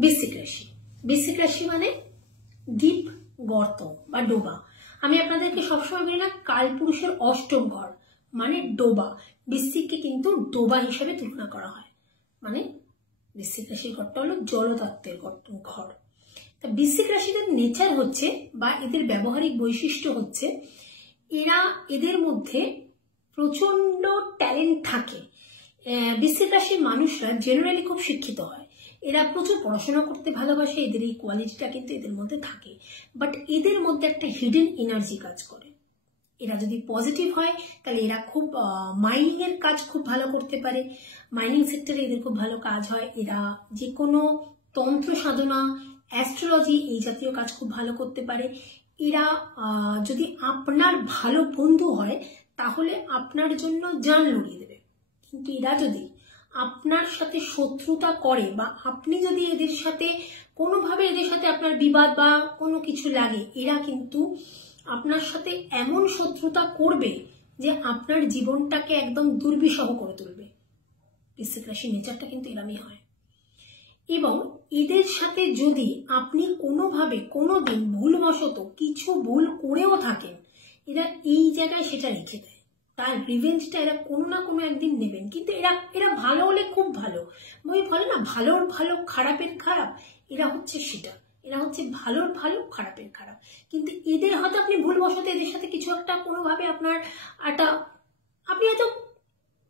বৃশ্চিক রাশি। বৃশ্চিক রাশি মানে ডিপ, গর্ত বা ডোবা। আমি আপনাদেরকে সবসময় বলি না, কালপুরুষের অষ্টম ঘর মানে ডোবা। বৃশ্চিককে কিন্তু ডোবা হিসেবে তুলনা করা হয়। মানে বৃশ্চিক রাশির ঘরটা হলো জলতত্ত্বের ঘর। তা বৃশ্চিক রাশিদের নেচার হচ্ছে বা এদের ব্যবহারিক বৈশিষ্ট্য হচ্ছে, এদের মধ্যে প্রচন্ড ট্যালেন্ট থাকে। বৃশ্চিক রাশির মানুষরা জেনারেলি খুব শিক্ষিত হয়, এরা প্রচুর পড়াশোনা করতে ভালোবাসে, এদের এই কোয়ালিটিটা কিন্তু এদের মধ্যে থাকে। বাট এদের মধ্যে একটা হিডেন এনার্জি কাজ করে। এরা যদি পজিটিভ হয় তাহলে এরা খুব মাইনিং এর কাজ খুব ভালো করতে পারে, মাইনিং সেক্টরে এদের খুব ভালো কাজ হয়। এরা যে কোনো তন্ত্র সাধনা, অ্যাস্ট্রোলজি এই জাতীয় কাজ খুব ভালো করতে পারে। এরা যদি আপনার ভালো বন্ধু হয় তাহলে আপনার জন্য জান লড়িয়ে দেবে। কিন্তু এরা যদি আপনার সাথে শত্রুতা করে বা আপনি যদি এদের সাথে কোনোভাবে এদের সাথে আপনার বিবাদ বা কোনো কিছু লাগে, এরা কিন্তু আপনার সাথে এমন শত্রুতা করবে যে আপনার জীবনটাকে একদম দুর্বিষহ করে তুলবে। বৃশ্চিক রাশির নেচারটা কিন্তু এরমই হয়। এবং এদের সাথে যদি আপনি কোনোভাবে কোনোদিন ভুলবশত কিছু ভুল করেও থাকেন, এরা এই জায়গায় সেটা রেখে দেয়। তার রিভেঞ্জটা এরা কোনো না কোনো একদিন নেবেন। কিন্তু এরা ভালো হলে খুব ভালো, বই বলে না ভালোর ভালো খারাপের খারাপ, এরা হচ্ছে সেটা। এরা হচ্ছে ভালোর ভালো খারাপের খারাপ। কিন্তু এদের হয়তো আপনি ভুলবশত এদের সাথে কিছু একটা কোনোভাবে আপনার আপনি হয়তো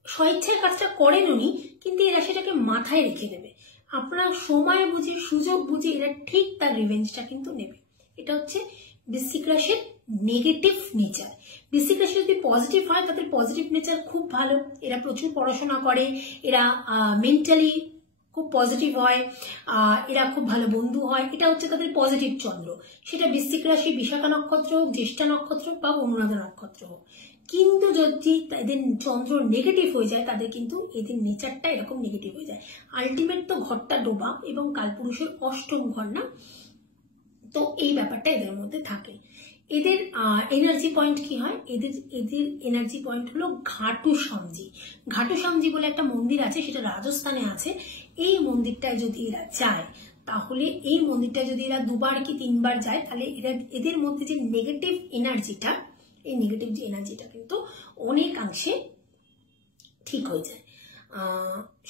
স্বেচ্ছায় কাজটা করেন উনি, কিন্তু এরা সেটাকে মাথায় রেখে দেবে। আপনার সময় বুঝে সুযোগ বুঝে এরা ঠিক তার রিভেঞ্জটা কিন্তু নেবে। এটা হচ্ছে বৃশ্চিক রাশির নেগেটিভ নেচার। বৃশ্চিক রাশি যদি পজিটিভ হয় তাদের পজিটিভ নেচার খুব ভালো, এরা প্রচুর পড়াশোনা করে, এরা মেন্টালি খুব পজিটিভ হয়, এরা খুব ভালো বন্ধু হয়। এটা হচ্ছে তাদের পজিটিভ চন্দ্র। সেটা বৃশ্চিক রাশি বিশাখা নক্ষত্র হোক, জ্যেষ্ঠা নক্ষত্র বা অনুরাধা নক্ষত্র হোক। কিন্তু যদি এদের চন্দ্র নেগেটিভ হয়ে যায় তাদের কিন্তু এদের নেচারটা এরকম নেগেটিভ হয়ে যায়। আলটিমেট তো ঘরটা ডোবা এবং কালপুরুষের অষ্টম ঘর না, তো এই ব্যাপারটা এদের মধ্যে থাকে। এদের এনার্জি পয়েন্ট কি হয়? এদের এনার্জি পয়েন্ট হলো ঘাটুশ্যামজি। ঘাটুশ্যামজি বলে একটা মন্দির আছে, সেটা রাজস্থানে আছে। এই মন্দিরটায় যদি এরা যায় তাহলে, এই মন্দিরটা যদি এরা 2বার কি 3বার যায় তাহলে এদের মধ্যে যে নেগেটিভ এনার্জিটা, এই নেগেটিভ যে এনার্জিটা কিন্তু অনেকাংশে ঠিক হয়ে যায়।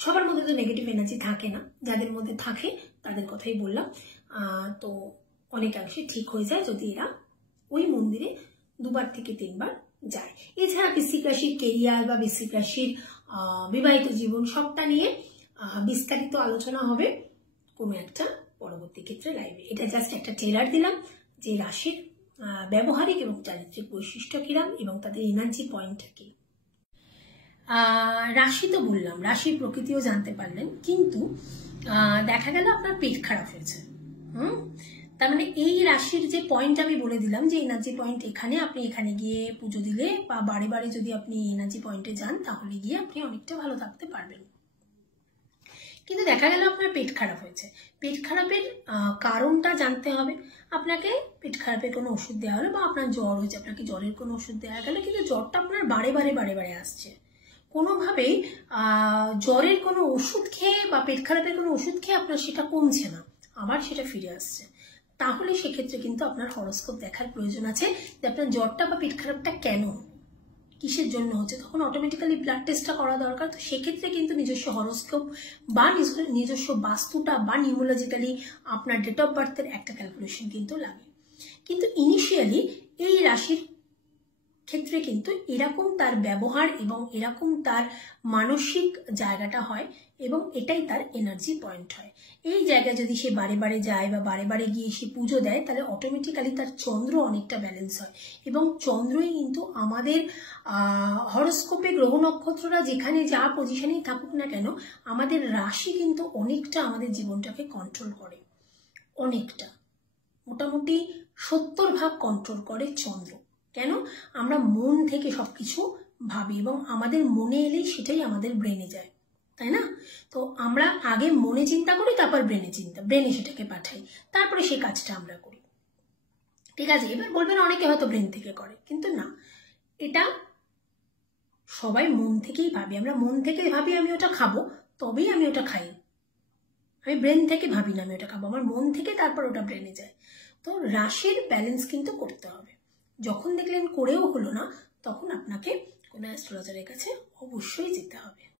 সবার মধ্যে তো নেগেটিভ এনার্জি থাকে না, যাদের মধ্যে থাকে তাদের কথাই বললাম। তো অনেকাংশে ঠিক হয়ে যায় যদি এরা ওই মন্দিরে 2বার থেকে 3বার যায়। এছাড়া বৃশ্চিক রাশির কেরিয়ার বা বৃশ্চিক রাশির বিবাহিত জীবন সবটা নিয়ে বিস্তারিত আলোচনা হবে কোনো একটা পরবর্তী ক্ষেত্রে লাইভে। এটা জাস্ট একটা ট্রেলার দিলাম যে রাশির ব্যবহারিক এবং চারিত্রিক বৈশিষ্ট্য কিরাম এবং তাদের এনার্জি পয়েন্টটা কি। রাশি তো বললাম, রাশির প্রকৃতিও জানতে পারলেন, কিন্তু দেখা গেল আপনার পেট খারাপ হয়েছে। তার মানে এই রাশির যে পয়েন্ট আমি বলে দিলাম যে এনার্জি পয়েন্ট এখানে, আপনি এখানে গিয়ে পুজো দিলে বা বারে বারে যদি আপনি এনার্জি পয়েন্টে যান তাহলে গিয়ে আপনি অনেকটা ভালো থাকতে পারবেন। কিন্তু দেখা গেল আপনার পেট খারাপ হয়েছে, পেট খারাপের কারণটা জানতে হবে আপনাকে। পেট খারাপের কোনো ওষুধ দেওয়া হলো বা আপনার জ্বর হয়েছে, আপনাকে জ্বরের কোনো ওষুধ দেওয়া গেল, কিন্তু জ্বরটা আপনার বারে বারে আসছে। কোনোভাবেই জ্বরের কোনো ওষুধ খেয়ে বা পেট খারাপের কোনো ওষুধ খেয়ে আপনার সেটা কমছে না, আবার সেটা ফিরে আসছে। তাহলে সেক্ষেত্রে কিন্তু আপনার হরোস্কোপ দেখার প্রয়োজন আছে যে আপনার জ্বরটা বা পেট খারাপটা কেন, কিসের জন্য হচ্ছে। তখন অটোমেটিক্যালি ব্লাড টেস্টটা করা দরকার। তো সেক্ষেত্রে কিন্তু নিজস্ব হরোস্কোপ বা নিজস্ব বাস্তুটা বা নিউমোলজিক্যালি আপনার ডেট অফ বার্থের একটা ক্যালকুলেশন কিন্তু লাগে। কিন্তু ইনিশিয়ালি এই রাশির ক্ষেত্রে কিন্তু এরকম তার ব্যবহার এবং এরকম তার মানসিক জায়গাটা হয় এবং এটাই তার এনার্জি পয়েন্ট হয়। এই জায়গায় যদি সে বারে বারে যায় বা বারে বারে গিয়ে সে পুজো দেয় তাহলে অটোমেটিক্যালি তার চন্দ্র অনেকটা ব্যালেন্স হয়। এবং চন্দ্রই কিন্তু আমাদের হরোস্কোপে গ্রহ নক্ষত্ররা যেখানে যা পজিশনেই থাকুক না কেন, আমাদের রাশি কিন্তু অনেকটা আমাদের জীবনটাকে কন্ট্রোল করে, অনেকটা মোটামুটি 70% কন্ট্রোল করে চন্দ্র। কেন? আমরা মন থেকে সবকিছু ভাবি এবং আমাদের মনে এলেই সেটাই আমাদের ব্রেনে যায়, তাই না? তো আমরা আগে মনে চিন্তা করি, তারপর ব্রেনে সেটাকে পাঠাই, তারপরে সেই কাজটা আমরা করি। ঠিক আছে, এবার বলবেন অনেকে হয়তো ব্রেন থেকে করে, কিন্তু না, এটা সবাই মন থেকেই ভাবি। আমরা মন থেকে ভাবি আমি ওটা খাবো, তবেই আমি ওটা খাই। আমি ব্রেন থেকে ভাবি না আমি ওটা খাবো, আমার মন থেকে তারপর ওটা ব্রেনে যায়। তো রাশির ব্যালেন্স কিন্তু করতে হবে। যখন দেখলেন করেও হলো না, তখন আপনাকে কোনো অ্যাস্ট্রোলজারের কাছে অবশ্যই যেতে হবে।